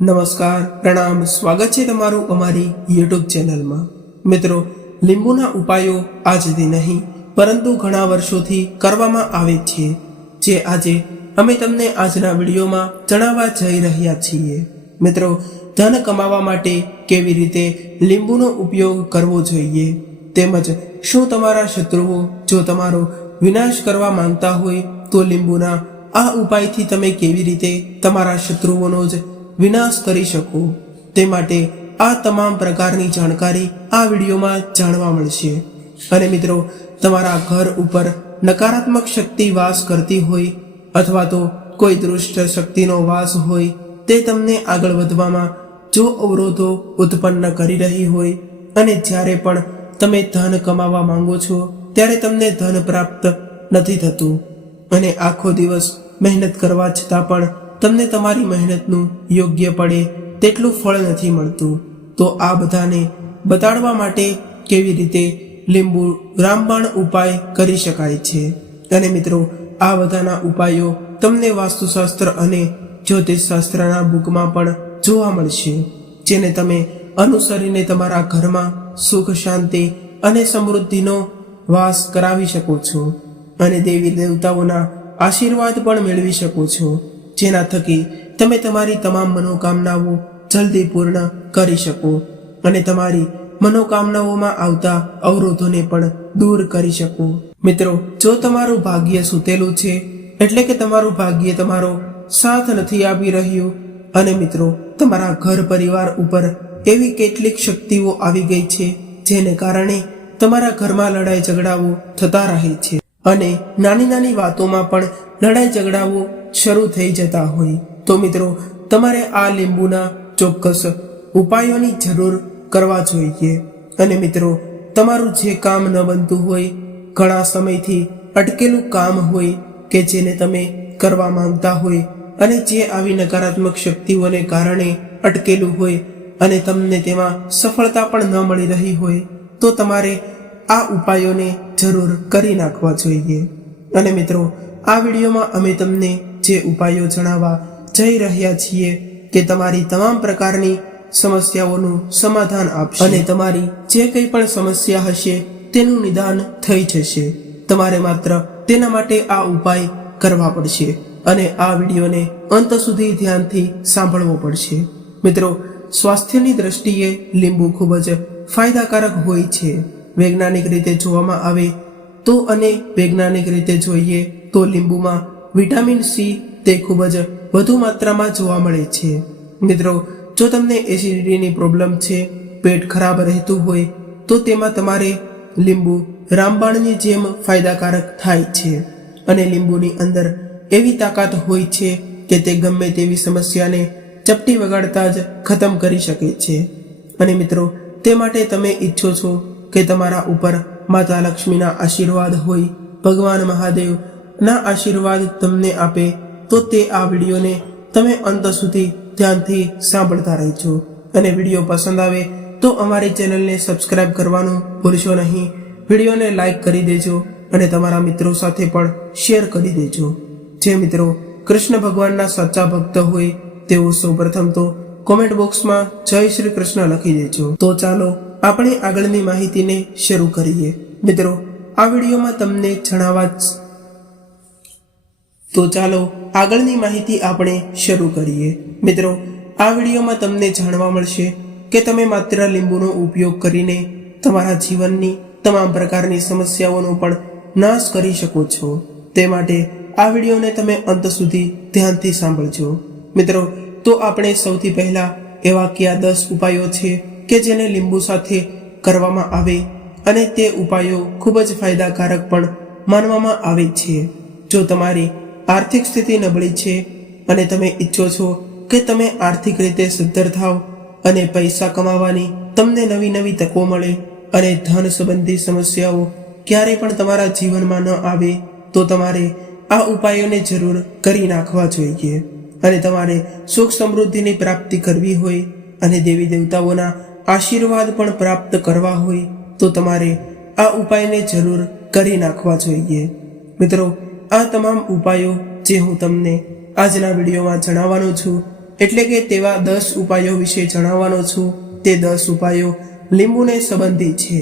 નમસ્કાર, પ્રણામ, સ્વાગત છે તમારું અમારી યુટ્યુબ ચેનલમાં। મિત્રો, લીંબુના ઉપાયો આજથી નહીં પરંતુ ઘણા વર્ષોથી કરવામાં આવે છે, જે આજે અમે તમને આજના વિડીયોમાં જણાવવા જઈ રહ્યા છીએ। મિત્રો, ધન કમાવા માટે કેવી રીતે લીંબુનો ઉપયોગ કરવો જોઈએ, તેમજ શું તમારા શત્રુઓ જો તમારો વિનાશ કરવા માંગતા હોય તો લીંબુના આ ઉપાયથી તમે કેવી રીતે તમારા શત્રુઓનો જ વિનાશ કરી શકો, તે માટે આ તમામ પ્રકારની જાણકારી આ વિડીયોમાં જાણવા મળશે। અને મિત્રો, તમારા ઘર ઉપર નકારાત્મક શક્તિ વાસ કરતી હોય અથવા તો કોઈ દુષ્ટ શક્તિનો વાસ હોય, તે તમને આગળ વધવામાં જો અવરોધો ઉત્પન્ન કરી રહી હોય અને જ્યારે પણ તમે ધન કમાવા માંગો છો ત્યારે તમને ધન પ્રાપ્ત નથી થતું અને આખો દિવસ મહેનત કરવા છતાં પણ તમને તમારી મહેનતનું યોગ્ય પડે તેટલું ફળ નથી મળતું, તો આ બધાને બતાડવા માટે કેવી રીતે લીંબુ રામબાણ ઉપાય કરી શકાય છે। અને મિત્રો, આ બધાના ઉપાયો તમને વાસ્તુશાસ્ત્ર અને જ્યોતિષશાસ્ત્રના બુકમાં પણ જોવા મળશે, જેને તમે અનુસરીને તમારા ઘરમાં સુખ, શાંતિ અને સમૃદ્ધિનો વાસ કરાવી શકો છો અને દેવી દેવતાઓના આશીર્વાદ પણ મેળવી શકો છો, જેના થકી તમે તમારી તમામ મનોકામનાઓ જલ્દી પૂર્ણ કરી શકો અને તમારી મનોકામનાઓમાં આવતા અવરોધોને પણ દૂર કરી શકો। મિત્રો, જો તમારું ભાગ્ય સૂતેલું છે એટલે કે તમારું ભાગ્ય તમારો સાથ નથી આપી રહ્યું અને મિત્રો, તમારા ઘર પરિવાર ઉપર એવી કેટલીક શક્તિઓ આવી ગઈ છે જેને કારણે તમારા ઘરમાં લડાઈ ઝઘડાઓ થતા રહે છે અને નાની નાની વાતોમાં પણ લડાઈ ઝઘડાઓ શરૂ થઈ જતા હોય, તો મિત્રો તમારે આ લીંબુના ચોક્કસ ઉપાયોની જરૂર કરવા જોઈએ। અને મિત્રો, તમારું જે કામ ન બનતું હોય, ઘણા સમયથી અટકેલું કામ હોય કે જેને તમે કરવા માંગતા હોય અને જે આવી નકારાત્મક શક્તિઓને કારણે અટકેલું હોય અને તમને તેમાં સફળતા પણ ન મળી રહી હોય, તો તમારે આ ઉપાયોને જરૂર કરી નાખવા જોઈએ। અને મિત્રો, આ વિડીયોમાં અમે તમને જે ઉપાયો જણાવવા જઈ રહ્યા છીએ કે તમારી તમામ પ્રકારની સમસ્યાઓનું સમાધાન આપશે અને તમારી જે કંઈ પણ સમસ્યા હશે તેનું નિદાન થઈ જશે। તમારે માત્ર તેના માટે આ ઉપાય કરવા પડશે અને આ વિડીયોને અંત સુધી ધ્યાનથી સાંભળવો પડશે। મિત્રો, સ્વાસ્થ્યની દ્રષ્ટિએ લીંબુ ખૂબ જ ફાયદાકારક હોય છે। વૈજ્ઞાનિક રીતે જોવામાં આવે તો અને વૈજ્ઞાનિક રીતે જોઈએ તો લીંબુમાં વિટામિન સી તે ખૂબ જ વધુ માત્રામાં જોવા મળે છે। મિત્રો, જો તમને એસિડિટીની પ્રોબ્લેમ છે, પેટ ખરાબ રહેતું હોય, તો તેમાં તમારે લીંબુ રામબાણની જેમ ફાયદાકારક થાય છે અને લીંબુની અંદર એવી તાકાત હોય છે કે તે ગમે તેવી સમસ્યાને ચપટી વગાડતા જ ખતમ કરી શકે છે। અને મિત્રો, તે માટે તમે ઈચ્છો છો કે તમારા ઉપર માતા લક્ષ્મીના આશીર્વાદ હોય, ભગવાન મહાદેવના આશીર્વાદ તમને આપે, તો તે આ વિડીયોને તમે અંત સુધી ધ્યાનથી સાંભળતા રહેજો અને વિડીયો પસંદ આવે તો અમારી ચેનલને સબસ્ક્રાઇબ કરવાનું ભૂલશો નહીં। વિડીયોને લાઈક કરી દેજો અને તમારા મિત્રો સાથે પણ શેર કરી દેજો। જે મિત્રો કૃષ્ણ ભગવાનના સાચા ભક્ત હોય તેઓ સૌપ્રથમ તો કોમેન્ટ બોક્સમાં જય શ્રી કૃષ્ણ લખી દેજો। તો ચાલો આપણે આગળની માહિતીને શરૂ કરીએ। મિત્રો, આ વિડીયોમાં તમને આગળની માહિતી આપણે શરૂ કરીએ। મિત્રો, આ વિડીયોમાં તમને જાણવા મળશે કે તમે માત્ર લીંબુનો ઉપયોગ કરીને તમારા જીવનની તમામ પ્રકારની સમસ્યાઓનો પણ નાશ કરી શકો છો, તે માટે આ વિડીયોને તમે અંત સુધી ધ્યાનથી સાંભળજો। મિત્રો, તો આપણે સૌથી પહેલા એવા કયા 10 ઉપાયો છે કે જેને લીંબુ સાથે કરવામાં આવે અને તે ઉપાયો ખૂબ જ ફાયદાકારક પણ માનવામાં આવે છે। જો તમારી આર્થિક સ્થિતિ નબળી છે અને તમે ઈચ્છો છો કે તમે આર્થિક રીતે સદ્ધર થાવ અને પૈસા કમાવાની તમને નવી નવી તકો મળે અને ધન સંબંધી સમસ્યાઓ ક્યારેય પણ તમારા જીવનમાં ન આવે, તો તમારે આ ઉપાયોને જરૂર કરી નાખવા જોઈએ। અને તમારે સુખ સમૃદ્ધિની પ્રાપ્તિ કરવી હોય અને દેવી દેવતાઓના આશીર્વાદ પણ પ્રાપ્ત કરવા હોય તો તમારે આ ઉપાયને જરૂર કરી નાખવા જોઈએ। મિત્રો, આ તમામ ઉપાયો જે હું તમને આજના વિડીયોમાં જણાવવાનો છું એટલે કે તેવા 10 ઉપાયો વિશે જણાવવાનો છું. તે 10 ઉપાયો લીંબુને સંબંધિત છે.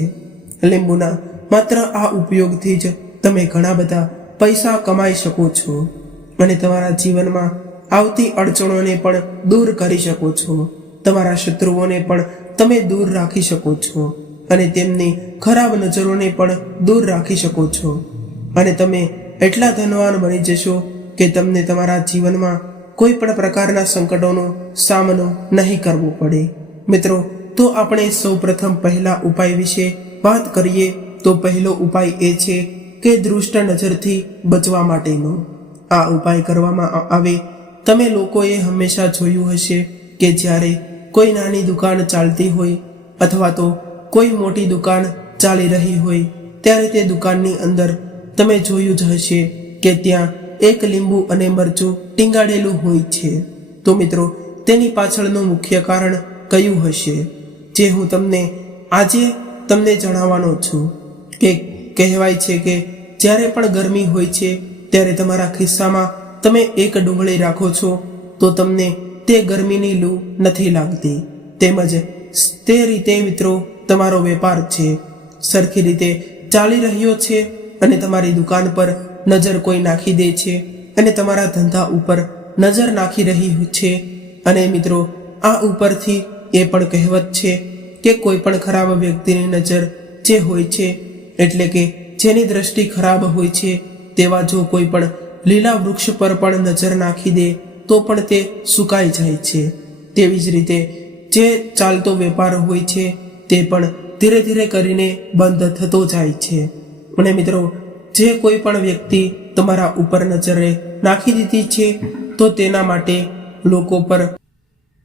લીંબુના માત્ર આ ઉપયોગથી જ તમે ઘણા બધા પૈસા કમાઈ શકો છો અને તમારા જીવનમાં આવતી અડચણોને પણ દૂર કરી શકો છો. તમારા શત્રુઓને પણ તમે દૂર રાખી શકો છો અને તેમની ખરાબ નજરોને પણ દૂર રાખી શકો છો અને તમે એટલા ધનવાન બની જશો કે તમને તમારા જીવનમાં કોઈ પણ પ્રકારના સંકટોનો સામનો નહીં કરવો પડે. મિત્રો, તો આપણે સૌપ્રથમ પહેલા ઉપાય વિશે વાત કરીએ તો પહેલો ઉપાય એ છે કે દૃષ્ટ નજરથી બચવા માટેનો. આ ઉપાય કરવામાં આવે, તમે લોકોએ હંમેશા જોયું હશે કે જ્યારે કોઈ નાની દુકાન ચાલતી હોય અથવા તો કોઈ મોટી દુકાન ચાલી રહી હોય ત્યારે તે દુકાનની અંદર તમે જોયું જ હશે કે ત્યાં એક લીંબુ અને મરચું ટીંગાડેલું હોય છે. તો મિત્રો, તેની પાછળનું મુખ્ય કારણ કયું હશે, જે હું આજે તમને જણાવવાનો છું. કે કહેવાય છે કે જ્યારે પણ ગરમી હોય છે ત્યારે તમારા ખિસ્સામાં તમે એક ડુંગળી રાખો છો તો તમને તે ગરમીની લૂ નથી લાગતી. તેમજ તે રીતે મિત્રો તમારો વેપાર છે સરખી રીતે ચાલી રહ્યો છે અને તમારી દુકાન પર નજર કોઈ નાખી દે છે અને તમારા ધંધા ઉપર નજર નાખી રહી છે. અને મિત્રો, આ ઉપરથી એ પણ કહેવત છે કે કોઈ પણ ખરાબ વ્યક્તિની નજર જે હોય છે, એટલે કે જેની દ્રષ્ટિ ખરાબ હોય છે, તેવા જો કોઈ પણ લીલા વૃક્ષ પર પણ નજર નાખી દે તો પણ તે સુકાઈ જાય છે. તેવી જ રીતે જે ચાલતો વેપાર હોય છે તે પણ ધીરે ધીરે કરીને બંધ થતો જાય છે. અને મિત્રો, જે કોઈ પણ વ્યક્તિ તમારા ઉપર નજરે નાખી દીધી છે તો તેના માટે લોકો પર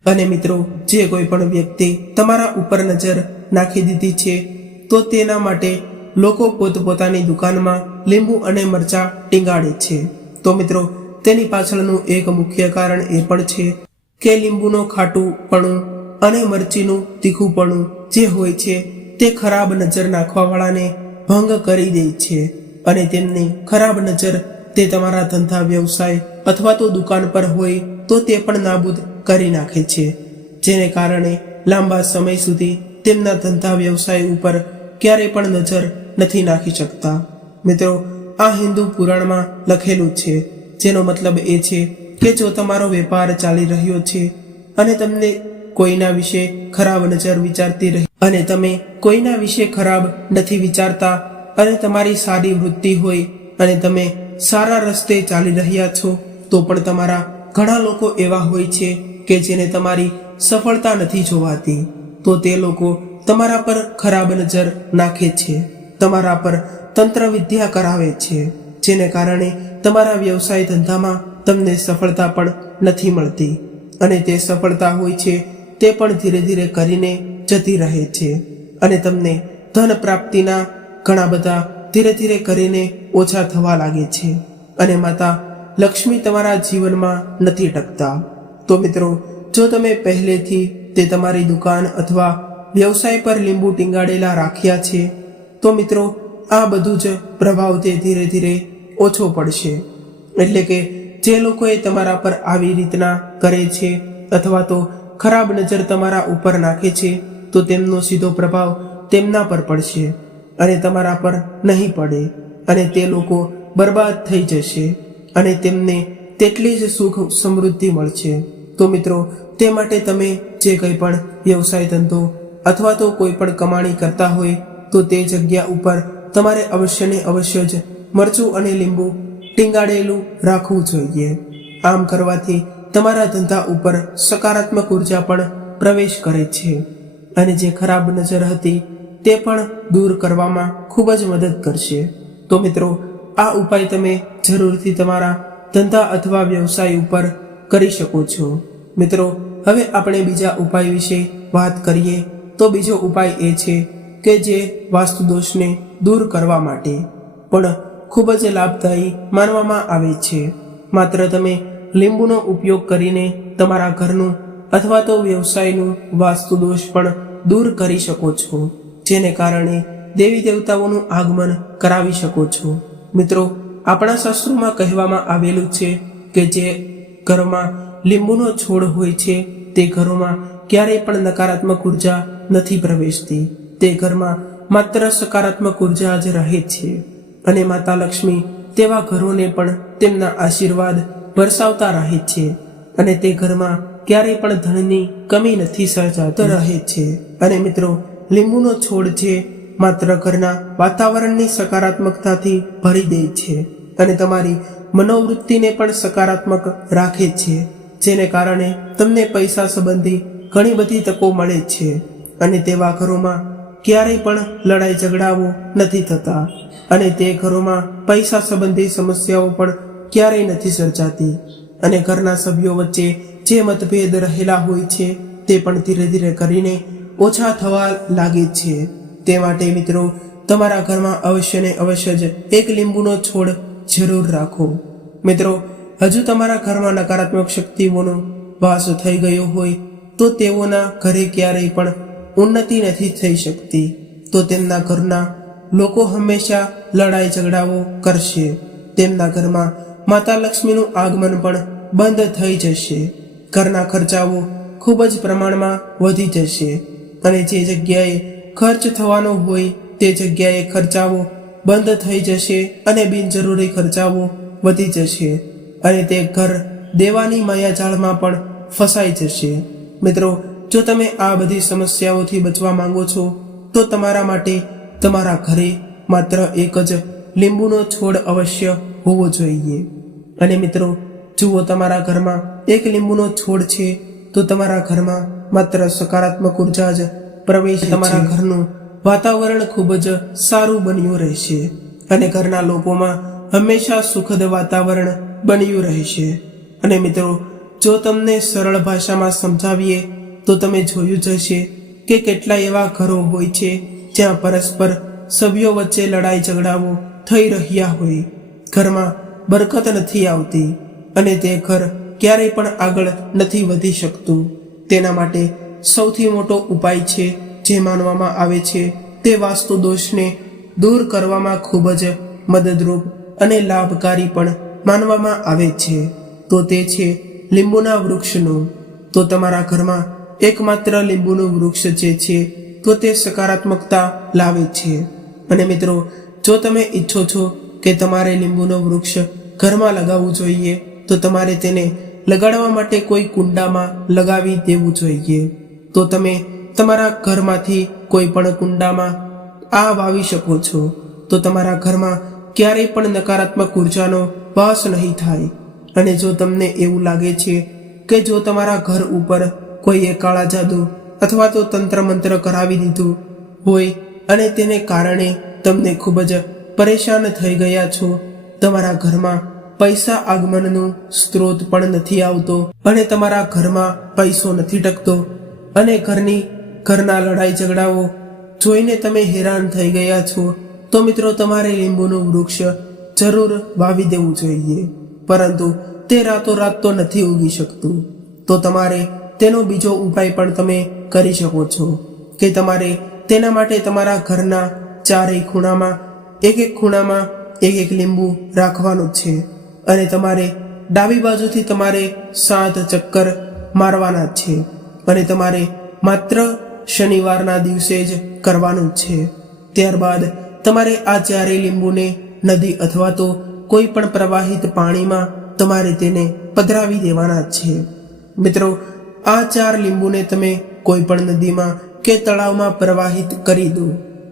અને મિત્રો, જે કોઈ પણ વ્યક્તિ તમારા ઉપર નજર નાખી દીધી છે તો તેના માટે લોકો પોતપોતાની દુકાનમાં લીંબુ અને મરચાં ટીંગાડે છે. તો મિત્રો, તેની પાછળનું એક મુખ્ય કારણ એ પણ છે કે લીંબુનો ખાટુંપણું અને મરચીનું તીખુંપણું જે હોય છે તે ખરાબ નજર નાખવાવાળાને ભંગ કરી દે છે અને તેમની ખરાબ નજર તે તમારા ધંધા વ્યવસાય અથવા તો દુકાન પર હોય તો તે પણ નાબૂદ કરી નાખે છે, જેને કારણે લાંબા સમય સુધી તેમના ધંધા વ્યવસાય ઉપર ક્યારેય પણ નજર નથી નાખી શકતા. મિત્રો, આ હિન્દુ પુરાણમાં લખેલું છે, જેનો મતલબ એ છે કે જો તમારો વેપાર ચાલી રહ્યો છે અને તમને કોઈના વિશે ખરાબ નજર વિચારતી રહી અને તમે કોઈના વિશે ખરાબ નથી વિચારતા અને તમારી સારી વૃત્તિ હોય અને તમે સારા રસ્તે ચાલી રહ્યા છો, તો પણ તમારા ઘણા લોકો એવા હોય છે કે જેને તમારી સફળતા નથી જોવાતી. તો તે લોકો તમારા પર ખરાબ નજર નાખે છે, તમારા પર તંત્ર વિદ્યા કરાવે છે, જેને કારણે તમારા વ્યવસાય ધંધામાં તમને સફળતા પણ નથી મળતી અને તે સફળતા હોય છે તે પણ ધીરે ધીરે કરીને જતી રહે છે અને તમને ધન પ્રાપ્તિના ઘણા બધા ધીરે ધીરે કરીને ઓછા થવા લાગે છે અને માતા લક્ષ્મી તમારા જીવનમાં નથી ટકતા. તો મિત્રો, જો તમે પહેલેથી તે તમારી દુકાન અથવા વ્યવસાય પર લીંબુ ટીંગાડેલા રાખ્યા છે તો મિત્રો, આ બધું જ પ્રભાવ તે ધીરે ધીરે ઓછો પડશે. એટલે કે જે લોકોએ તમારા પર આવી રીતના કરે છે અથવા તો ખરાબ નજર તમારા ઉપર નાખે છે તો તેમનો સીધો પ્રભાવ તેમના પર પડશે અને તમારા પર નહીં પડે અને તે લોકો બરબાદ થઈ જશે અને તેમને તેટલી જ સુખ સમૃદ્ધિ મળશે. તો મિત્રો, તે માટે તમે જે કંઈ પણ વ્યવસાય ધંધો અથવા તો કોઈ પણ કમાણી કરતા હોય તો તે જગ્યા ઉપર તમારે અવશ્ય ને અવશ્ય જ મરચું અને લીંબુ ટીંગાડેલું રાખવું જોઈએ. આમ કરવાથી તમારા ધંધા ઉપર સકારાત્મક ઉર્જા પણ પ્રવેશ કરે છે અને જે ખરાબ નજર હતી તે પણ દૂર કરવામાં ખૂબ જ મદદ કરશે. તો મિત્રો, આ ઉપાય તમે જરૂરથી તમારા ધંધા અથવા વ્યવસાય ઉપર કરી શકો છો. મિત્રો, હવે આપણે બીજા ઉપાય વિશે વાત કરીએ તો બીજો ઉપાય એ છે કે જે વાસ્તુ દોષને દૂર કરવા માટે પણ ખૂબ જ લાભદાયી માનવામાં આવે છે. માત્ર તમે લીંબુનો ઉપયોગ કરીને તમારા ઘરનું અથવા તો વ્યવસાયનું વાસ્તુ દોષ પણ દૂર કરી શકો છો, જેને કારણે દેવી દેવતાઓનું આગમન કરાવી શકો છો. મિત્રો, આપણા શાસ્ત્રોમાં કહેવામાં આવેલું છે કે જે ઘરમાં લીંબુનો છોડ હોય છે તે ઘરોમાં ક્યારેય પણ નકારાત્મક ઉર્જા નથી પ્રવેશતી. તે ઘરમાં માત્ર સકારાત્મક ઉર્જા જ રહે છે અને માતા લક્ષ્મી તેવા ઘરોને પણ તેમના આશીર્વાદ વરસાવતા રહે છે અને તે ઘરમાં ક્યારેય પણ ધનની કમી નથી સર્જાતી રહે છે. અને મિત્રો, લીંબુનો છોડ છે માત્ર ઘરના વાતાવરણની સકારાત્મકતાથી ભરી દે છે અને તમારી મનોવૃત્તિને પણ સકારાત્મક રાખે છે, જેને કારણે તમને પૈસા સંબંધી ઘણી બધી તકો મળે છે અને તેવા ઘરોમાં ક્યારેય પણ લડાઈ ઝઘડાઓ નથી થતા અને તે ઘરોમાં પૈસા સંબંધી સમસ્યાઓ પણ ક્યારેય નથી સર્જાતી અને ઘરના સભ્યો વચ્ચે જે મતભેદ રહેલા હોય છે તે પણ ધીરે ધીરે કરીને ઓછા થવા લાગે છે. તે માટે મિત્રો, તમારા ઘરમાં અવશ્ય ને અવશ્ય જ એક લીંબુનો છોડ જરૂર રાખો. મિત્રો, હજુ તમારા ઘરમાં નકારાત્મક શક્તિઓનો વાસ થઈ ગયો હોય તો તેઓના ઘરે ક્યારેય પણ ઉન્નતિ નથી થઈ શકતી. તો તેમના ઘરના લોકો હંમેશા લડાઈ ઝઘડાઓ કરશે. તેમના ઘરમાં માતા લક્ષ્મીનું આગમન પણ બંધ થઈ જશે. ઘરના ખર્ચાઓ ખૂબ જ પ્રમાણમાં વધી જશે અને જે જગ્યાએ ખર્ચ થવાનો હોય તે જગ્યાએ ખર્ચાઓ બંધ થઈ જશે અને બિનજરૂરી ખર્ચાઓ વધી જશે અને તે ઘર દેવાની માયાજાળમાં પણ ફસાઈ જશે. મિત્રો, જો તમે આ બધી સમસ્યાઓથી બચવા માંગો છો તો તમારા માટે તમારા ઘરે માત્ર એક જ લીંબુનો છોડ અવશ્ય હોવો જોઈએ. અને મિત્રો, જુઓ, તમારા ઘરમાં એક લીંબુનો છોડ છે તો તમારા ઘરમાં માત્ર સકારાત્મક ઉર્જા જ પ્રવેશ. તમારા ઘરનું વાતાવરણ ખૂબ જ સારું બન્યું રહેશે અને ઘરના લોકોમાં હંમેશા સુખદ વાતાવરણ બન્યું રહેશે. અને મિત્રો, જો તમને સરળ ભાષામાં સમજાવીએ તો તમે જોયું જ હશે કે કેટલા એવા ઘરો હોય છે જ્યાં પરસ્પર સભ્યો વચ્ચે લડાઈ ઝઘડાઓ થઈ રહ્યા હોય. ઘરમાં બરકત નથી આવતી અને તે ઘર ક્યારેય પણ આગળ નથી વધી શકતું. તેના માટે સૌથી મોટો ઉપાય છે જે માનવામાં આવે છે તે વાસ્તુ દોષને દૂર કરવામાં ખૂબ જ મદદરૂપ અને લાભકારી પણ માનવામાં આવે છે. તો તે છે લીંબુના વૃક્ષનું. તો તમારા ઘરમાં એકમાત્ર લીંબુનું વૃક્ષ જે છે તો તે સકારાત્મકતા લાવે છે. અને મિત્રો, જો તમે ઈચ્છો છો કે તમારે લીંબુનું વૃક્ષ ઘરમાં લગાવવું જોઈએ તો તમારે તેને લગાડવા માટે કોઈ કુંડામાં લગાવી દેવું જોઈએ. તો તમે તમારા ઘરમાંથી કોઈ પણ કુંડામાં આ વાવી શકો છો. તો તમારા ઘરમાં ક્યારેય પણ નકારાત્મક ઉર્જાનો વાસ નહીં થાય. અને જો તમને એવું લાગે છે કે જો તમારા ઘર ઉપર કોઈએ કાળા જાદુ અથવા તો તંત્ર મંત્ર કરાવી દીધું હોય અને તેને કારણે તમને ખૂબ જ પરેશાન થઈ ગયા છો, તમારા ઘરમાં પૈસા આગમનનું સ્ત્રોત પણ નથી આવતો અને તમારા ઘરમાં પૈસો નથી ટકતો અને ઘરના લડાઈ ઝઘડાઓ જોઈને તમે હેરાન થઈ ગયા છો, તો મિત્રો, તમારે લીંબુનું વૃક્ષ જરૂર વાવી દેવું જોઈએ. પરંતુ તે રાતોરાત તો નથી ઉગી શકતું. તો તમારે તેનો બીજો ઉપાય પણ તમે કરી શકો છો કે તમારે તેના માટે તમારા ઘરના ચારેય ખૂણામાં એક ખૂણામાં એક લીંબુ રાખવાનું છે અને તમારે ડાબી બાજુથી તમારે 7 ચક્કર મારવાના છે અને તમારે માત્ર શનિવારના દિવસે જ કરવાનું છે. ત્યારબાદ તમારે આ ચારેય લીંબુને નદી અથવા તો કોઈ પણ પ્રવાહિત પાણીમાં તમારે તેને પધરાવી દેવાના છે. મિત્રો, આ 4 લીંબુને તમે કોઈ પણ નદીમાં કે તળાવમાં પ્રવાહિત કરી દો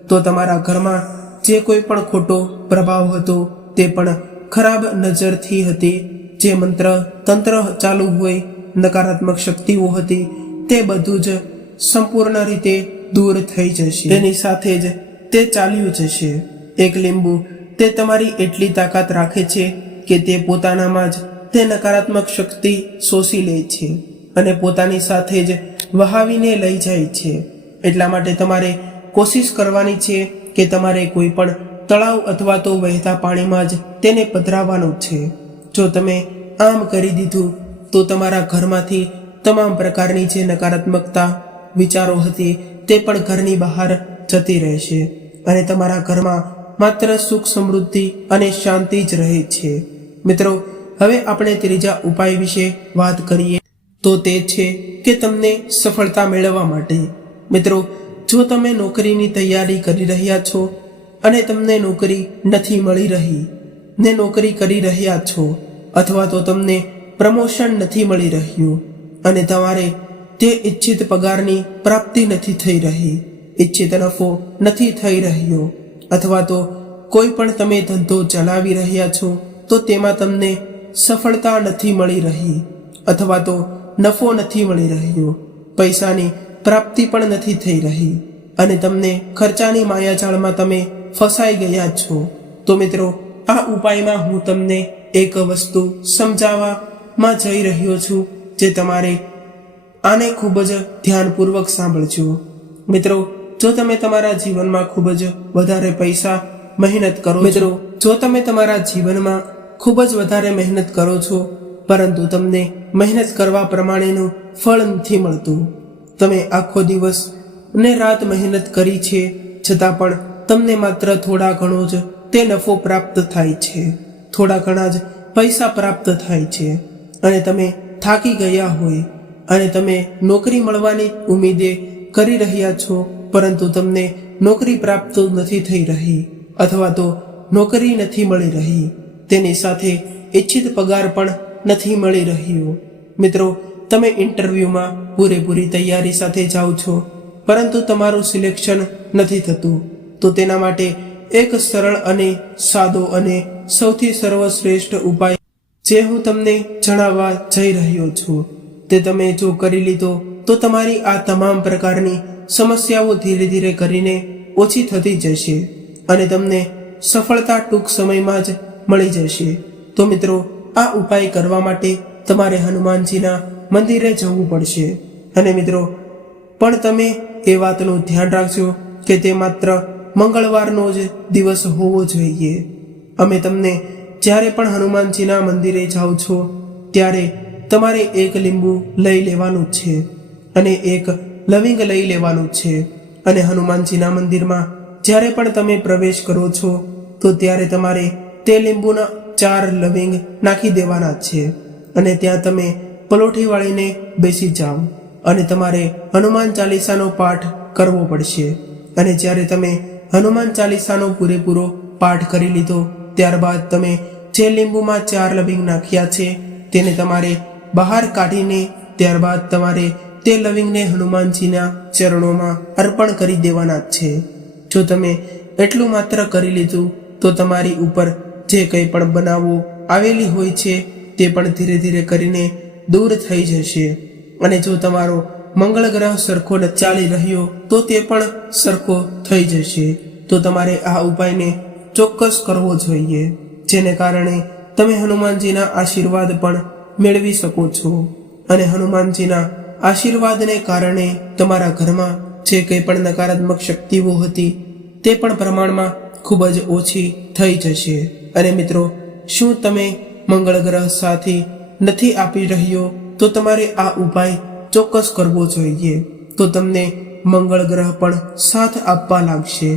તો તમારા ઘરમાં જે કોઈ પણ ખોટો પ્રભાવ હતો, તે પણ ખરાબ નજરથી હતી, જે મંત્ર તંત્ર ચાલુ હોય, નકારાત્મક શક્તિઓ હતી, તે બધું જ સંપૂર્ણ રીતે દૂર થઈ જશે. તેની સાથે જ તે ચાલ્યું જશે. એક લીંબુ તે તમારી એટલી તાકાત રાખે છે કે તે પોતાનામાં જ તે નકારાત્મક શક્તિ શોષી લે છે અને પોતાની સાથે જ વહાવીને લઈ જાય છે. એટલા માટે તમારે કોશિશ કરવાની છે કે તમારે કોઈ પણ તળાવ અથવા તો વહેતા પાણીમાં જ તેને પધરાવવાનું છે. જો તમે આમ કરી દીધું તો તમારા ઘરમાંથી તમામ પ્રકારની જે નકારાત્મકતા વિચારો હતી તે પણ ઘરની બહાર જતી રહેશે અને તમારા ઘરમાં માત્ર સુખ સમૃદ્ધિ અને શાંતિ જ રહે છે. મિત્રો, હવે આપણે ત્રીજા ઉપાય વિશે વાત કરીએ તો તે છે કે તમને સફળતા મેળવવા માટે. મિત્રો, જો તમે નોકરીની તૈયારી કરી રહ્યા છો અને તમને નોકરી નથી મળી રહી ને નોકરી કરી રહ્યા છો, અથવા તો તમને પ્રમોશન નથી મળી રહ્યું અને તમારે તે ઈચ્છિત પગારની પ્રાપ્તિ નથી થઈ રહી, ઈચ્છિત નફો નથી થઈ રહ્યો, અથવા તો કોઈ પણ તમે ધંધો ચલાવી રહ્યા છો તો તેમાં તમને સફળતા નથી મળી રહી, અથવા તો નફો નથી મળી રહ્યો, પૈસાની પ્રાપ્તિ પણ નથી થઈ રહી અને તમને ખર્ચાની માયાજાળમાં તમે ફસાઈ ગયા છો, તો મિત્રો આ ઉપાયમાં હું તમને એક વસ્તુ સમજાવવામાં જઈ રહ્યો છું જે તમારે આને ખૂબ જ ધ્યાનપૂર્વક સાંભળજો. મિત્રો, જો તમે તમારા જીવનમાં ખૂબ જ વધારે પૈસા મહેનત કરો મિત્રો, જો તમે તમારા જીવનમાં ખૂબ જ વધારે મહેનત કરો છો પરંતુ તમને મહેનત કરવા પ્રમાણેનું ફળ નથી મળતું, તમે આખો દિવસ ને રાત મહેનત કરી છે છતાં પણ તમને માત્ર થોડા ઘણો જ તે નફો પ્રાપ્ત થાય છે, થોડા ઘણા જ પૈસા પ્રાપ્ત થાય છે અને તમે થાકી ગયા હોય અને તમે નોકરી મળવાની ઉમ્મીદે કરી રહ્યા છો પરંતુ તમને નોકરી પ્રાપ્ત નથી થઈ રહી અથવા તો નોકરી નથી મળી રહી, તેની સાથે ઈચ્છિત પગાર પણ નથી મળી રહ્યો. મિત્રો, તમે ઇન્ટરવ્યૂમાં પૂરેપૂરી તૈયારી સાથે જાઓ છો પરંતુ તમારું સિલેક્શન નથી થતું, તો તેના માટે એક સરળ અને સાદો અને સૌથી સર્વશ્રેષ્ઠ ઉપાય જે હું તમને જણાવવા જઈ રહ્યો છું તે તમે જો કરી લીધો તો તમારી આ તમામ પ્રકારની સમસ્યાઓ ધીરે ધીરે કરીને ઓછી થતી જશે અને તમને સફળતા ટૂંક સમયમાં જ મળી જશે. તો મિત્રો, આ ઉપાય કરવા માટે તમારે હનુમાનજીના મંદિરે જવું પડશે અને મિત્રો પણ તમે એ વાતનું ધ્યાન રાખજો કે તે માત્ર મંગળવારનો જ દિવસ હોવો જોઈએ. અમે તમને જ્યારે પણ હનુમાનજીના મંદિરે જાઓ છો ત્યારે તમારે એક લીંબુ લઈ લેવાનું છે અને એક લવિંગ લઈ લેવાનું છે અને હનુમાનજીના મંદિરમાં જ્યારે પણ તમે પ્રવેશ કરો છો તો ત્યારે તમારે તે લીંબુના 4 લવિંગ નાખી દેવાના છે અને ત્યાં તમે પલોઠી વાળીને બેસી જાઓ અને તમારે હનુમાન ચાલીસાનો પાઠ કરવો પડશે અને જ્યારે તમે હનુમાન ચાલીસાનો પૂરેપૂરો પાઠ કરી લીધો ત્યારબાદ તમે જે લીંબુમાં 4 લવિંગ નાખ્યા છે તેને તમારે બહાર કાઢીને ત્યારબાદ તમારે તે લવિંગને હનુમાનજીના ચરણોમાં અર્પણ કરી દેવાના છે. જો તમે એટલું માત્ર કરી લીધું તો તમારી ઉપર જે કંઈ પણ બનાવો આવેલી હોય છે તે પણ ધીરે ધીરે કરીને દૂર થઈ જશે અને જો તમારો મંગળ ગ્રહ સરખો ન ચાલી રહ્યો તો તે પણ સરખો થઈ જશે. તો તમારે આ ઉપાયને ચોક્કસ કરવો જોઈએ જેને કારણે તમે હનુમાનજીના આશીર્વાદ પણ મેળવી શકો છો અને હનુમાનજીના આશીર્વાદને કારણે તમારા ઘરમાં જે કંઈ પણ નકારાત્મક શક્તિઓ હતી તે પણ પ્રમાણમાં ખૂબ જ ઓછી થઈ જશે. અને મિત્રો, શું તમે મંગળ ગ્રહ સાથે નથી આપી રહ્યો તો તમારે આ ઉપાય ચોક્કસ કરવો જોઈએ, તો તમને મંગળ ગ્રહ પણ સાથ આપવા લાગશે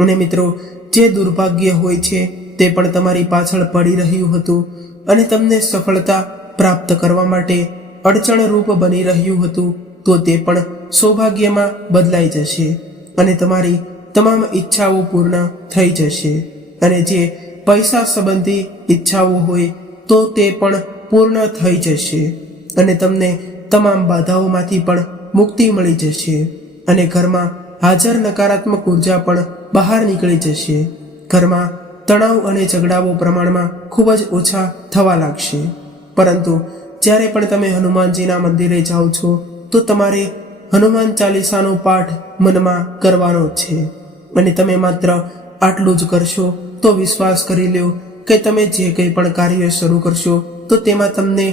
અને મિત્રો, જે દુર્ભાગ્ય હોય છે તે પણ તમારી પાછળ પડી રહ્યું હતું અને તમને સફળતા પ્રાપ્ત કરવા માટે અડચણરૂપ બની રહ્યું હતું તો તે પણ સૌભાગ્યમાં બદલાઈ જશે અને તમારી તમામ ઈચ્છાઓ પૂર્ણ થઈ જશે અને જે પૈસા સંબંધી ઈચ્છાઓ હોય તો તે પણ પૂર્ણ થઈ જશે અને તમને તમામ બાધાઓમાંથી પણ મુક્તિ મળી જશે અને ઘરમાં હાજર નકારાત્મક ઉર્જા પણ બહાર નીકળી જશે. ઘરમાં તણાવ અને ઝઘડાઓ પ્રમાણમાં ખૂબ જ ઓછા થવા લાગશે. પરંતુ જ્યારે પણ તમે હનુમાનજીના મંદિરે જાઓ છો તો તમારે હનુમાન ચાલીસાનો પાઠ મનમાં કરવાનો છે અને તમે માત્ર આટલું જ કરશો તો વિશ્વાસ કરી લ્યો કે તમે જે કંઈ પણ કાર્ય શરૂ કરશો તો તેમાં તમને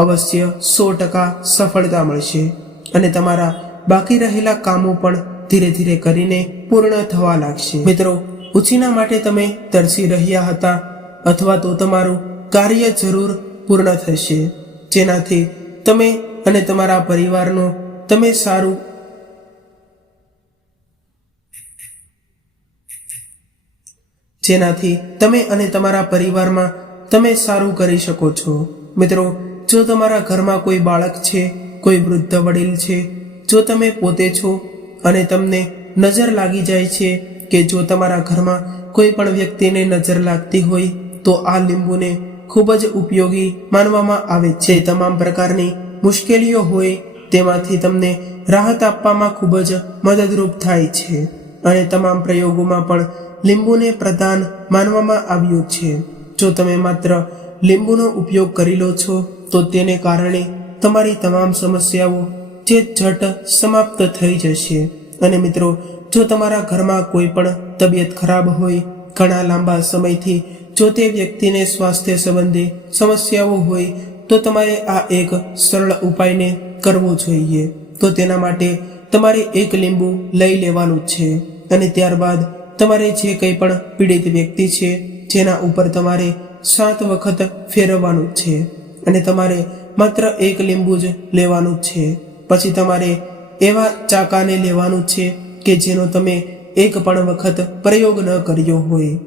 અવશ્ય 100% સફળતા મળશે અને તમારા બાકી રહેલા કામો પણ ધીરે ધીરે કરીને પૂર્ણ થવા લાગશે. મિત્રો, ઉછીના માટે તમે તરસી રહ્યા હતા અથવા તો તમારું કાર્ય જરૂર પૂર્ણ થશે જેનાથી તમે અને તમારા પરિવારનો તમે સારું જેનાથી તમે અને તમારા પરિવારમાં તમે સારું કરી શકો છો. મિત્રો, જો તમારા ઘરમાં કોઈ બાળક છે, કોઈ વૃદ્ધ વડીલ છે, જો તમે પોતે છો અને તમને નજર લાગી જાય છે કે જો તમારા ઘરમાં કોઈ પણ વ્યક્તિને નજર લાગતી હોય તો આ લીંબુને ખૂબ જ ઉપયોગી માનવામાં આવે છે. તમામ પ્રકારની મુશ્કેલીઓ હોય તેમાંથી તમને રાહત આપવામાં ખૂબ જ મદદરૂપ થાય છે અને તમામ પ્રયોગોમાં પણ લીંબુને પ્રધાન માનવામાં આવ્યું છે. જો તમે માત્ર લીંબુનો ઉપયોગ કરી લો છો તો તેને કારણે તમારી તમામ સમસ્યાઓ જે ઝટ સમાપ્ત થઈ જશે. અને મિત્રો, જો તમારા ઘરમાં કોઈ પણ તબિયત ખરાબ હોય, ઘણા લાંબા સમયથી જો તે વ્યક્તિને સ્વાસ્થ્ય સંબંધી સમસ્યાઓ હોય તો તમારે આ એક સરળ ઉપાયને કરવો જોઈએ. તો તેના માટે તમારે એક લીંબુ લઈ લેવાનું છે અને ત્યારબાદ તમારે જે કંઈ પણ પીડિત વ્યક્તિ છે જેના ઉપર તમારે 7 વખત ફેરવવાનું છે અને તમારે માત્ર એક લીંબુ જ લેવાનું છે. પછી તમારે એવા ચાકાને લેવાનું છે કે જેનો તમે એક પણ વખત પ્રયોગ ન કર્યો હોય,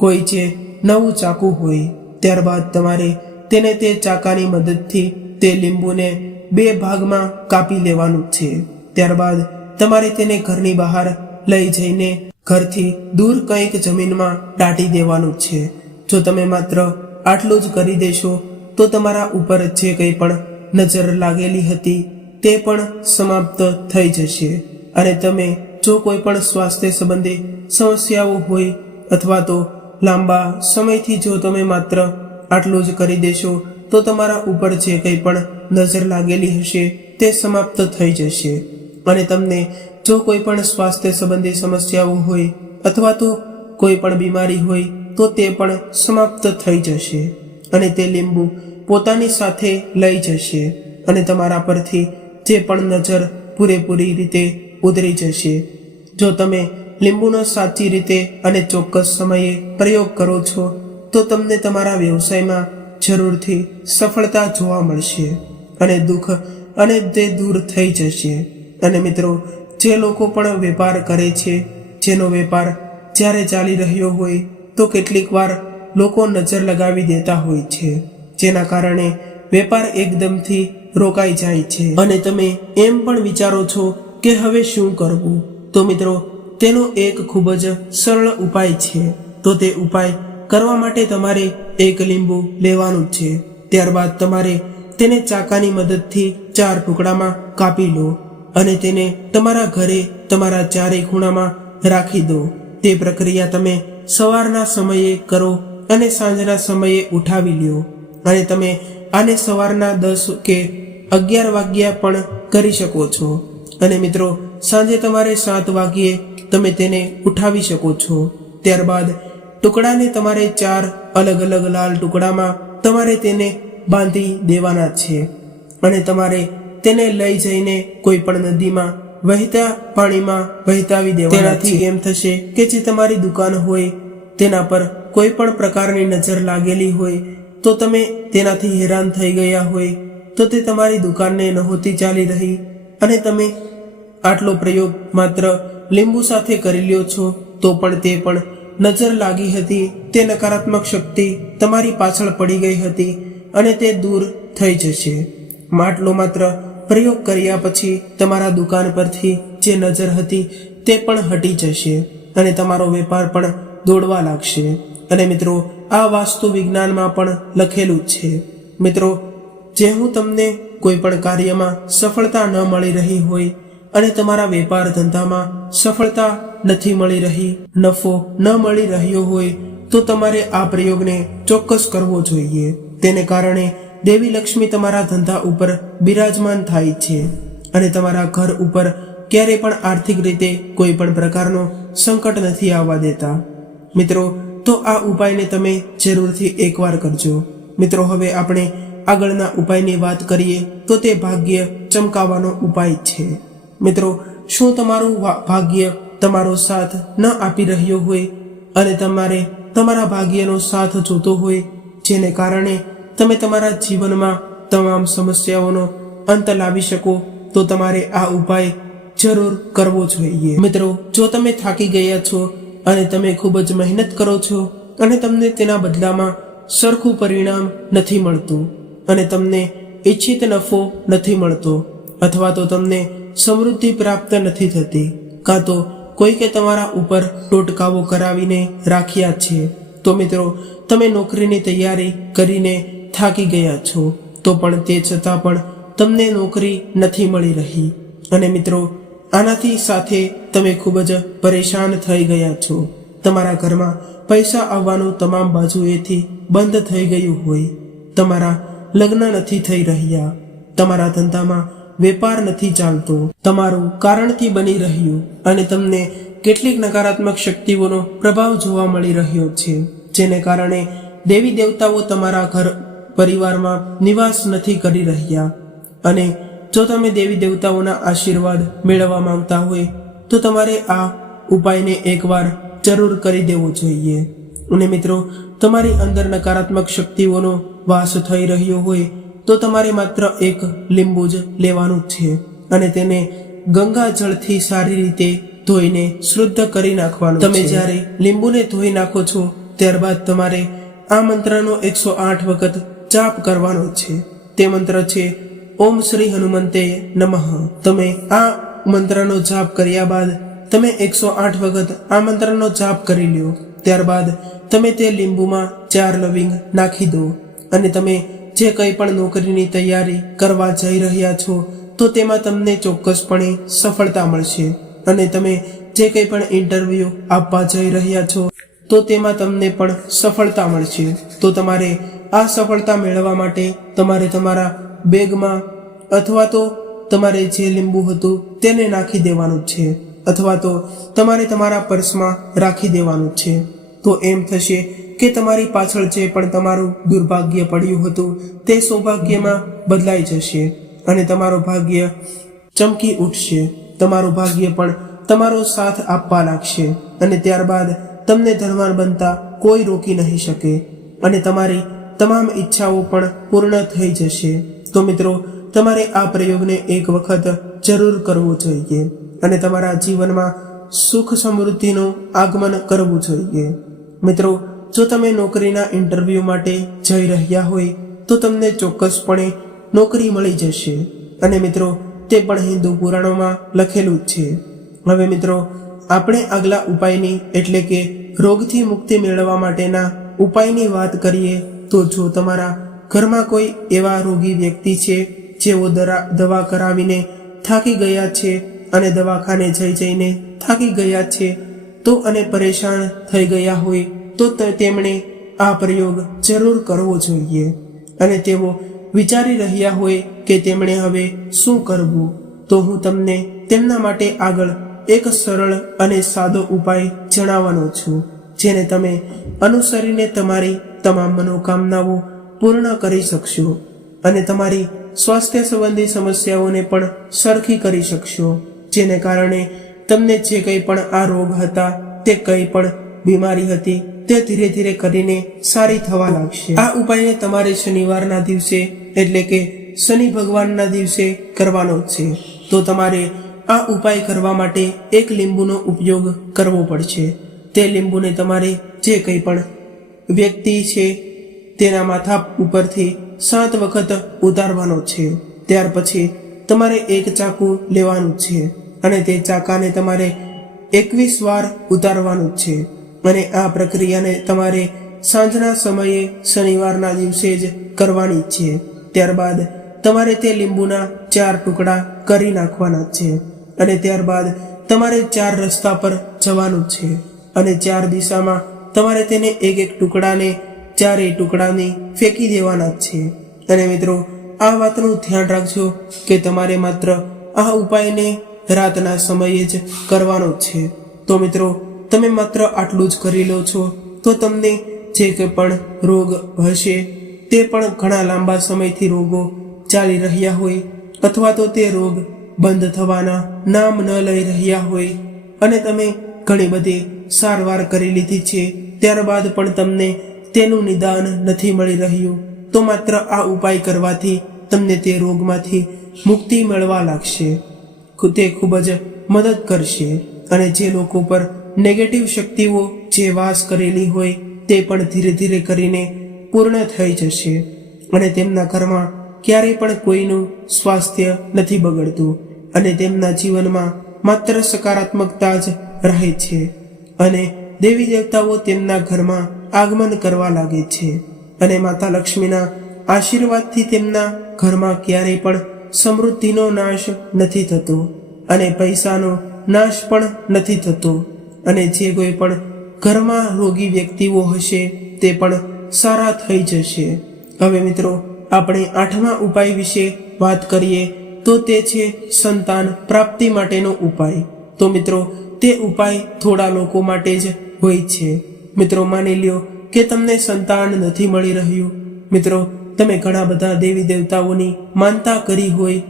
કોઈ જે નવું ચાકુ હોય. ત્યારબાદ તમારે તેને તે ચાકાની મદદથી તે લીંબુને 2 ભાગમાં કાપી લેવાનું છે. ત્યારબાદ તમારે તેને ઘરની બહાર લઈ જઈને ઘરથી દૂર કંઈક જમીનમાં દાટી દેવાનું છે. જો તમે માત્ર આટલું જ કરી દેશો તો તમારા ઉપર જે કંઈ પણ નજર લાગેલી હતી તે પણ સમાપ્ત થઈ જશે અને તમે જો કોઈ પણ સ્વાસ્થ્ય સંબંધી સમસ્યાઓ હોય અથવા તો લાંબા સમયથી જો તમે માત્ર આટલું જ કરી દેશો તો તમારા ઉપર જે કંઈ પણ નજર લાગેલી હશે તે સમાપ્ત થઈ જશે અને તમને જો કોઈ પણ સ્વાસ્થ્ય સંબંધી સમસ્યાઓ હોય અથવા તો કોઈ પણ બીમારી હોય તો તે પણ સમાપ્ત થઈ જશે અને તે લીંબુ પોતાની સાથે લઈ જશે અને તમારા પરથી જે પણ નજર પૂરેપૂરી રીતે ઉતરી જશે. જો તમે લીંબુનો સાચી રીતે અને ચોક્કસ સમયે પ્રયોગ કરો છો તો તમને તમારા વ્યવસાયમાં જરૂરથી સફળતા જોવા મળશે અને દુઃખ અને તે દૂર થઈ જશે. અને મિત્રો, જે લોકો પણ વેપાર કરે છે, જેનો વેપાર જ્યારે ચાલી રહ્યો હોય તો કેટલીક વાર લોકો નજર લગાવી દેતા હોય છે, જેના કારણે વેપાર એકદમથી રોકાઈ જાય છે અને તમે એમ પણ વિચારો છો કે હવે શું કરવું. તો મિત્રો, તેનો એક ખૂબ જ સરળ ઉપાય છે. તો તે ઉપાય કરવા માટે તમારે એક લીંબુ લેવાનું છે. ત્યારબાદ તમારે તેને ચાકાની મદદથી 4 ટુકડામાં કાપી લો અને તેને તમારા ઘરે તમારા ચારેય ખૂણામાં રાખી દો. તે પ્રક્રિયા તમે સવારના સમયે કરો અને સાંજના સમયે ઉઠાવી લ્યો અને તમે આને સવારના 10 કે 11 વાગ્યા પણ કરી શકો છો અને મિત્રો, સાંજે તમારે 7 વાગ્યે તમે તેને ઉઠાવી શકો છો. ત્યારબાદ ટુકડાને તમારે 4 અલગ અલગ લાલ ટુકડામાં તમારે તેને બાંધી દેવાના છે અને તમારે તેને લઈ જઈને કોઈ પણ નદીમાં વહેતા પાણીમાં વહેતાવી દેવાના. તેનાથી એમ થશે કે જે તમારી દુકાન હોય તેના પર કોઈ પણ પ્રકારની નજર લાગેલી હોય તો તમે તેનાથી હેરાન થઈ ગયા હોય તો તે તમારી દુકાનને નહોતી ચાલી રહી અને તમે આટલો પ્રયોગ માત્ર લીંબુ સાથે કરી લ્યો છો તો પણ તે પણ નજર લાગી હતી, તે નકારાત્મક શક્તિ તમારી પાછળ પડી ગઈ હતી અને તે દૂર થઈ જશે. આટલો માત્ર પ્રયોગ કર્યા પછી તમારા દુકાન પરથી જે નજર હતી તે પણ હટી જશે અને તમારો વેપાર પણ દોડવા લાગશે. અને મિત્રો, આ વાસ્તુ વિજ્ઞાનમાં પણ લખેલું જ છે. મિત્રો, જે હું તમને કોઈ પણ કાર્યમાં સફળતા ન મળી રહી હોય અને તમારા વેપાર ધંધામાં સફળતા નથી મળી રહી, નફો ન મળી રહ્યો હોય તો તમારે આ પ્રયોગને ચોક્કસ કરવો જોઈએ. તેને કારણે દેવી લક્ષ્મી તમારા ધંધા ઉપર બિરાજમાન થાય છે અને તમારા ઘર ઉપર ક્યારે પણ આર્થિક રીતે કોઈ પણ પ્રકારનો સંકટ નથી આવવા દેતા. મિત્રો, તો આ ઉપાયને તમે જરૂરથી એકવાર કરજો. મિત્રો, હવે આપણે આગળના ઉપાયની વાત કરીએ તો તે ભાગ્ય ચમકાવવાનો ઉપાય છે. મિત્રો, શું તમારું ભાગ્ય તમારો સાથ ન આપી રહ્યો હોય અને તમારે તમારા ભાગ્યનો સાથ જોતો હોય, જેને કારણે તમે તમારા જીવનમાં તમામ સમસ્યાઓનો અંત લાવી શકો, તો તમારે આ ઉપાય જરૂર કરવો જોઈએ. મિત્રો, જો તમે થાકી ગયા છો અને તમે ખૂબ જ મહેનત કરો છો અને તમને તેના બદલામાં સરખું પરિણામ નથી મળતું અને તમને ઈચ્છિત નફો નથી મળતો, અથવા તો તમને સમૃદ્ધિ પ્રાપ્ત નથી થતી, કાં તો કોઈકે તમારા ઉપર ટોટકાવો કરાવીને રાખ્યા છે. તો મિત્રો, તમે નોકરીની તૈયારી કરીને થાકી ગયા છો, તો પણ તે છતાં પણ તમને નોકરી નથી મળી રહી. અને મિત્રો, આનાથી સાથે તમે ખૂબ જ પરેશાન થઈ ગયા છો. તમારા ઘરમાં પૈસા આવવાનું તમામ બાજુએથી બંધ થઈ ગયું હોય. તમારા લગ્ન નથી થઈ રહ્યા, તમારા ધંધામાં વેપાર નથી ચાલતો, તમારું કારણથી બની રહ્યું અને તમને કેટલીક નકારાત્મક શક્તિઓનો પ્રભાવ જોવા મળી રહ્યો છે, જેને કારણે દેવી દેવતાઓ તમારા ઘર પરિવારમાં નિવાસ નથી કરી રહ્યા. અને જો તમે દેવી દેવતાઓના આશીર્વાદ મેળવવા માંગતા હોય તો તમારે આ ઉપાયને એકવાર જરૂર કરી દેવો જોઈએ. અને મિત્રો, તમારી અંદર નકારાત્મક શક્તિઓનો વાસ થઈ રહ્યો હોય તો તમારે માત્ર એક લીંબુ જ લેવાનું છે અને તેને ગંગા જળથી સારી રીતે ધોઈને શુદ્ધ કરી નાખવાનું. તમે જ્યારે લીંબુને ધોઈ નાખો છો ત્યારબાદ તમારે આ મંત્રનો 108 વખત જાપ કરવાનો છે. તે મંત્ર છે ઓમ શ્રી હનુમંતે નમઃ. તમે આ મંત્રનો જાપ કર્યા બાદ તમે 108 વખત આ મંત્રનો જાપ કરી લ્યો. ત્યારબાદ તમે તે લીંબુમાં 4 લવિંગ નાખી દો અને તમે જે કંઈ પણ નોકરીની તૈયારી કરવા જઈ રહ્યા છો તો તેમાં તમને ચોક્કસપણે સફળતા મળશે. અને તમે જે કંઈ પણ ઇન્ટરવ્યૂ આપવા જઈ રહ્યા છો તો તેમાં તમને પણ સફળતા મળશે. તો તમારે આ સફળતા મેળવવા માટે તમારે તમારા બેગમાં અથવા તો તમારે જે લીંબુ હતું તેને નાખી દેવાનું છે, અથવા તો તમારે તમારા પર્સમાં રાખી દેવાનું છે. તો એમ થશે કે તમારી પાછળ જે પણ તમારું દુર્ભાગ્ય પડ્યું હતું તે સૌભાગ્યમાં બદલાઈ જશે અને તમારું ભાગ્ય ચમકી ઉઠશે. તમારું ભાગ્ય પણ તમારો સાથ આપવા લાગશે અને ત્યારબાદ તમને ધનવાન બનતા કોઈ રોકી નહીં શકે અને તમારી તમામ ઈચ્છાઓ પણ પૂર્ણ થઈ જશે. તો મિત્રો, તમારે આ પ્રયોગને એક વખત જરૂર કરવો જોઈએ અને તમારા જીવનમાં સુખ સમૃદ્ધિનું આગમન કરવું જોઈએ. મિત્રો, જો તમે નોકરીના ઇન્ટરવ્યૂ માટે જઈ રહ્યા હોય તો તમને ચોક્કસપણે નોકરી મળી જશે અને મિત્રો, તે પણ હિન્દુ પુરાણોમાં લખેલું જ છે. હવે મિત્રો, આપણે આગલા ઉપાયની એટલે કે રોગથી મુક્તિ મેળવવા માટેના ઉપાયની વાત કરીએ તો જો તમારા ઘરમાં કોઈ એવા રોગી વ્યક્તિ છે જેઓ દવા કરાવીને થાકી ગયા છે અને દવાખાને જઈને થાકી ગયા છે તો અને પરેશાન થઈ ગયા હોય તો તેમણે આ પ્રયોગ જરૂર કરવો જોઈએ. અને તેઓ વિચારી રહ્યા હોય કે તેમણે હવે શું કરવું, તો હું તમને તેમના માટે આગળ એક સરળ અને સાદો ઉપાય જણાવવાનો છું, જેને તમે અનુસરીને તમારી તમામ મનોકામનાઓ પૂર્ણ કરી શકશો અને તમારી સ્વાસ્થ્ય સંબંધી સમસ્યાઓને પણ સરખી કરી શકશો, જેને કારણે તમને જે કંઈ પણ આ રોગ હતા, તે કંઈ પણ બીમારી હતી, તે ધીરે ધીરે કરીને સારી થવા લાગશે. આ ઉપાયને તમારે શનિવારના દિવસે એટલે કે શનિ ભગવાનના દિવસે કરવાનો છે. તો તમારે આ ઉપાય કરવા માટે એક લીંબુનો ઉપયોગ કરવો પડશે. તે લીંબુને તમારે જે કંઈ પણ વ્યક્તિ છે તેના માથા ઉપરથી 7 વખત ઉતારવાનો છે. ત્યાર પછી તમારે એક ચાકુ લેવાનું છે અને તે ચાકાને તમારે 21 વાર ઉતારવાનું છે અને આ પ્રક્રિયાને તમારે સાંજના સમયે શનિવારના દિવસે જ કરવાની છે. ત્યારબાદ તમારે તે લીંબુના 4 ટુકડા કરી નાખવાના છે અને ત્યારબાદ તમારે 4 રસ્તા પર જવાનું છે અને 4 દિશામાં તમારે તેને એક ટુકડાને 4 ટુકડાની ફેંકી દેવાના છે. અને મિત્રો, આ વાતનું ધ્યાન રાખજો કે તમારે માત્ર આ ઉપાયને રાતના સમયે જ કરવાનો છે. તો મિત્રો, તમે માત્ર આટલું જ કરી લો છો તો તમને જે કંઈ પણ રોગ હશે તે પણ ઘણા લાંબા સમયથી રોગો ચાલી રહ્યા હોય અથવા તો તે રોગ બંધ થવાના નામ ન લઈ રહ્યા હોય અને તમે ઘણી બધી સારવાર કરી લીધી છે ત્યારબાદ પણ તમને તેનું નિદાન નથી મળી રહ્યું, તો માત્ર આ ઉપાય કરવાથી તમને તે રોગમાંથી મુક્તિ મળવા લાગશે. તે ખૂબ જ મદદ કરશે અને જે લોકો પર નેગેટિવ શક્તિઓ જે વાસ કરેલી હોય તે પણ ધીરે ધીરે કરીને પૂર્ણ થઈ જશે અને તેમના ઘરમાં ક્યારેય પણ કોઈનું સ્વાસ્થ્ય નથી બગડતું અને તેમના જીવનમાં માત્ર સકારાત્મકતા જ રહે છે અને દેવી દેવતાઓ તેમના ઘરમાં આગમન કરવા લાગે છે અને માતા લક્ષ્મીના આશીર્વાદથી તેમના ઘરમાં ક્યારેય પણ સમૃદ્ધિનો નાશ નથી થતો અને પૈસાનો નાશ પણ નથી થતો અને જે કોઈ પણ ઘરમાં રોગી વ્યક્તિઓ હશે તે પણ સારા થઈ જશે. હવે મિત્રો આપણે 8મા ઉપાય વિશે વાત કરીએ તો તે છે સંતાન પ્રાપ્તિ માટેનો ઉપાય. તો મિત્રો તે ઉપાય થોડા લોકો માટે જ હોય છે. મિત્રો માની લ્યો કે તમને સંતાન નથી મળી રહ્યું. મિત્રો તમે ઘણા બધા દેવી દેવતાઓની માનતા કરી હોય,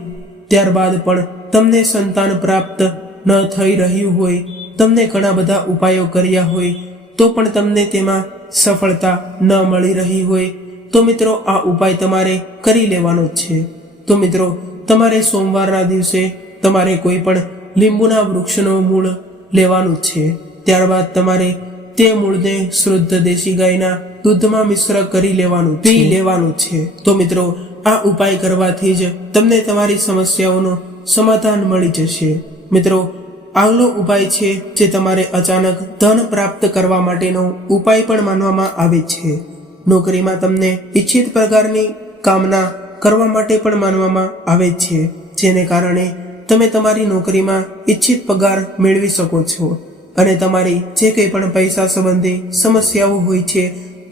ત્યારબાદ પણ તમને સંતાન પ્રાપ્ત ન થઈ રહ્યું હોય, તમને ઘણા બધા ઉપાયો કર્યા હોય તો પણ તમને તેમાં સફળતા ન મળી રહી હોય, તો મિત્રો આ ઉપાય તમારે કરી લેવાનો છે. તો મિત્રો તમારે સોમવારના દિવસે તમારે કોઈ પણ લીંબુના વૃક્ષનું મૂળ લેવાનું છે. ત્યારબાદ તમારે તે મૂળને શુદ્ધ દેશી ગાયના દૂધમાં મિશ્ર કરી પી લેવાનું છે. તો મિત્રો આ ઉપાય કરવાથી જ તમને તમારી સમસ્યાઓનું સમાધાન મળી જશે. મિત્રો આગલો ઉપાય છે જે તમારે અચાનક ધન પ્રાપ્ત કરવા માટેનો ઉપાય પણ માનવામાં આવે છે. નોકરીમાં તમને ઈચ્છિત પ્રકારની કામના કરવા માટે પણ માનવામાં આવે છે, જેને કારણે તમે તમારી નોકરીમાં ઈચ્છિત પગાર મેળવી શકો છો અને તમારી જે કંઈ પણ પૈસા સંબંધી સમસ્યાઓ હોય છે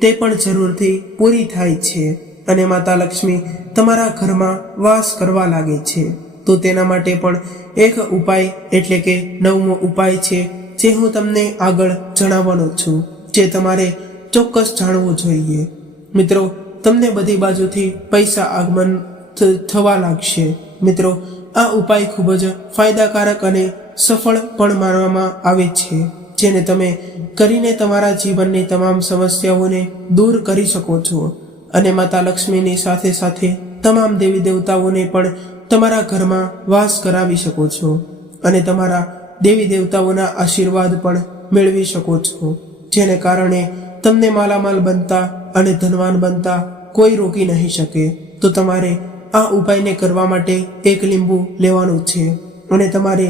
તે પણ જરૂરથી પૂરી થાય છે અને માતા લક્ષ્મી તમારા ઘરમાં વાસ કરવા લાગે છે. તો તેના માટે પણ એક ઉપાય એટલે કે 9મો ઉપાય છે જે હું તમને આગળ જણાવવાનો છું, જે તમારે ચોક્કસ જાણવું જોઈએ. મિત્રો તમને બધી બાજુથી પૈસા આગમન થવા લાગશે. મિત્રો આ ઉપાય ખૂબ જ ફાયદાકારક અને સફળ પણ માનવામાં આવે છે, જેને તમે કરીને તમારા જીવનની તમામ સમસ્યાઓને દૂર કરી શકો છો અને માતા લક્ષ્મીની સાથે સાથે તમામ દેવી દેવતાઓને પણ તમારા ઘરમાં વાસ કરાવી શકો છો અને તમારા દેવી દેવતાઓના આશીર્વાદ પણ મેળવી શકો છો, જેને કારણે તમને માલામાલ બનતા અને ધનવાન બનતા કોઈ રોકી નહીં શકે. તો તમારે આ ઉપાયને કરવા માટે એક લીંબુ લેવાનું છે અને તમારે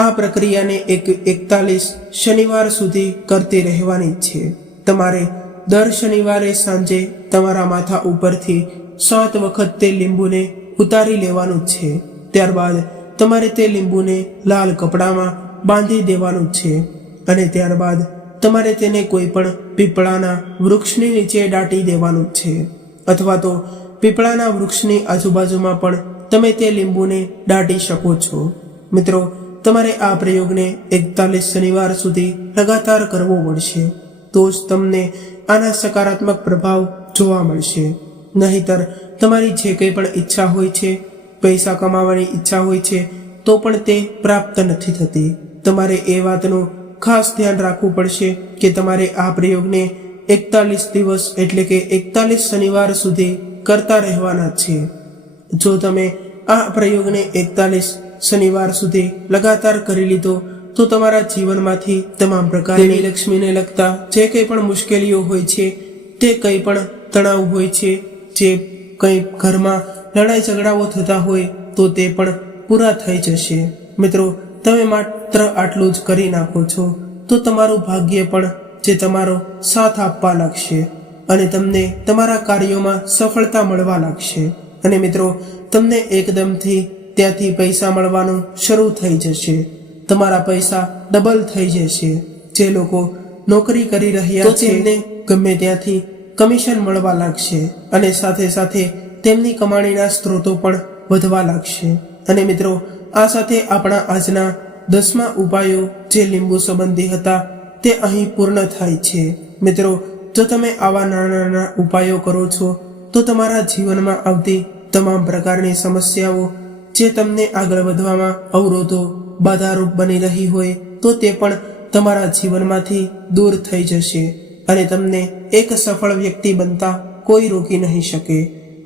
આ પ્રક્રિયાને 41 શનિવાર સુધી કરતી રહેવાની છે. તમારે દર શનિવારે સાંજે તમારા માથા ઉપરથી 7 વખત તે લીંબુને ઉતારી લેવાનું છે. ત્યારબાદ તમારે તે લીંબુને લાલ કપડામાં બાંધી દેવાનું છે અને ત્યારબાદ તમારે તેને કોઈ પણ પીપળાના વૃક્ષની નીચે દાટી દેવાનું છે અથવા તો પીપળાના વૃક્ષની આજુબાજુમાં પણ તમે તે લીંબુને દાટી શકો છો. મિત્રો તમારે આ પ્રયોગને 41 શનિવાર સુધી લગાતાર કરવો પડશે, તો જ તમને આના સકારાત્મક પ્રભાવ જોવા મળશે. નહીંતર તમારી જે કંઈ પણ ઈચ્છા હોય છે, પૈસા કમાવાની ઈચ્છા હોય છે, તો પણ તે પ્રાપ્ત નથી થતી. તમારે એ વાતનું ખાસ ધ્યાન રાખવું પડશે કે તમારે આ પ્રયોગને 41 દિવસ એટલે કે 41 શનિવાર સુધી કરતા રહેવાના છે. જો તમે આ પ્રયોગને 41 શનિવાર સુધી લગાતાર કરી લીધો તો તમારા જીવનમાંથી તમામ પ્રકારની લક્ષ્મીને લગતા જે કંઈ પણ મુશ્કેલીઓ હોય છે, તે કંઈ પણ તણાવ હોય છે, જે કંઈ ઘરમાં લડાઈ ઝઘડાઓ થતા હોય તો તે પણ પૂરા થઈ જશે. મિત્રો તમે માત્ર આટલું જ કરી નાખો છો તો તમારું ભાગ્ય પણ જે તમારો સાથ આપવા લાગશે અને તમને તમારા કાર્યોમાં સફળતા મળવા લાગશે અને મિત્રો તમને એકદમથી ત્યાંથી પૈસા મળવાનું શરૂ થઈ જશે. તમારા પૈસા ડબલ થઈ જશે. જે લોકો નોકરી કરી રહ્યા છે તેમને ગમે ત્યાંથી કમિશન મળવા લાગશે અને સાથે સાથે તેમની કમાણીના સ્ત્રોતો પણ વધવા લાગશે. અને મિત્રો આ સાથે આપણા આજના 10મા ઉપાયો જે લીંબુ સંબંધી હતા તે અહીં પૂર્ણ થાય છે. મિત્રો જો તમે આવા નાના નાના ઉપાયો કરો છો તો તમારા જીવનમાં આવતી તમામ પ્રકારની સમસ્યાઓ જે તમને આગળ વધવામાં અવરોધો બાધારૂપ બની રહી હોય તો તે પણ તમારા જીવનમાંથી દૂર થઈ જશે અને તમને એક સફળ વ્યક્તિ બનતા કોઈ રોકી નહીં શકે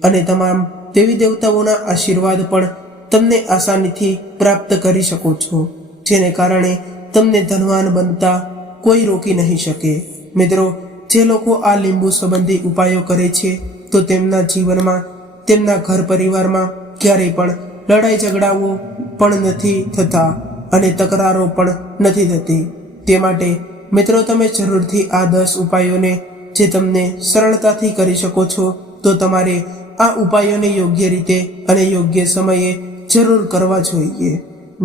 અને તમામ દેવી દેવતાઓના આશીર્વાદ પણ તમને આસાનીથી પ્રાપ્ત કરી શકો છો, જેને કારણે તમને ધનવાન બનતા કોઈ રોકી નહીં શકે. મિત્રો જે લોકો આ લીંબુ સંબંધી ઉપાયો કરે છે તો તેમના જીવનમાં, તેમના ઘર પરિવારમાં ક્યારેય પણ લડાઈ ઝઘડાઓ પણ નથી થતા અને તકરારો પણ નથી થતી. તે માટે મિત્રો, તમે જરૂરથી આ 10 ઉપાયોને જે તમને સરળતાથી કરી શકો છો, તો તમારે આ ઉપાયોને યોગ્ય રીતે અને યોગ્ય સમયે જરૂર કરવા જોઈએ.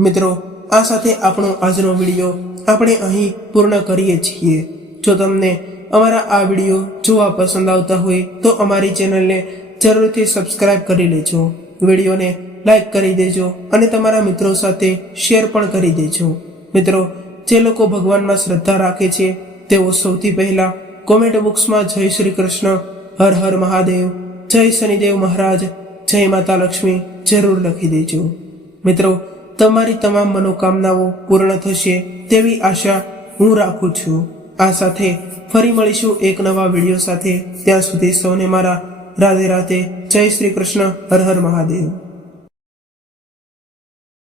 મિત્રો, આ સાથે આપણો આજનો વિડીયો આપણે અહીં પૂર્ણ કરીએ છીએ. જો તમને અમારા આ વિડીયો જોવા પસંદ આવતા હોય તો અમારી ચેનલને જરૂરથી સબસ્ક્રાઇબ કરી લેજો, વિડીયોને લાઈક કરી દેજો અને તમારા મિત્રો સાથે શેર પણ કરી દેજો. મિત્રો, જે લોકો ભગવાનમાં શ્રદ્ધા રાખે છે તેઓ સૌથી પહેલા કોમેન્ટ બોક્સમાં જય શ્રી કૃષ્ણ, હર હર મહાદેવ, જય શનિદેવ મહારાજ, જય માતા લક્ષ્મી જરૂર લખી દેજો. મિત્રો, તમારી તમામ મનોકામનાઓ પૂર્ણ થશે તેવી આશા હું રાખું છું. આ સાથે ફરી મળીશું એક નવા વિડીયો સાથે. ત્યાં સુધી સૌને મારા રાધે રાધે, જય શ્રી કૃષ્ણ, હર હર મહાદેવ.